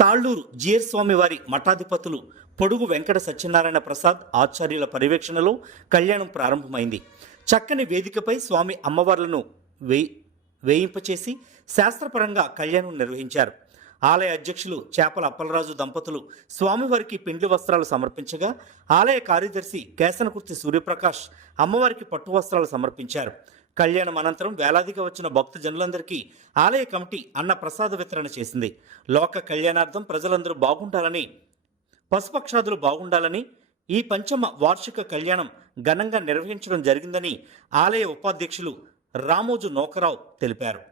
తాళ్ళూరు జియర్ స్వామివారి మఠాధిపతులు పొడుగు వెంకట సత్యనారాయణ ప్రసాద్ ఆచార్యుల పర్యవేక్షణలో కళ్యాణం ప్రారంభమైంది. చక్కని వేదికపై స్వామి అమ్మవార్లను వేయి వేయింపచేసి శాస్త్రపరంగా కళ్యాణం నిర్వహించారు. ఆలయ అధ్యక్షులు చేపల అప్పలరాజు దంపతులు స్వామివారికి పిండి వస్త్రాలు సమర్పించగా ఆలయ కార్యదర్శి కేసనకుర్తి సూర్యప్రకాష్ అమ్మవారికి పట్టు వస్త్రాలు సమర్పించారు. కళ్యాణం అనంతరం వేలాదిగా వచ్చిన భక్తజనులందరికీ ఆలయ కమిటీ అన్న ప్రసాద వితరణ చేసింది. లోక కళ్యాణార్థం ప్రజలందరూ బాగుండాలని పశుపక్షాదులు బాగుండాలని ఈ పంచమ వార్షిక కళ్యాణం ఘనంగా నిర్వహించడం జరిగిందని ఆలయ ఉపాధ్యక్షులు రామోజు నోకరావు తెలిపారు.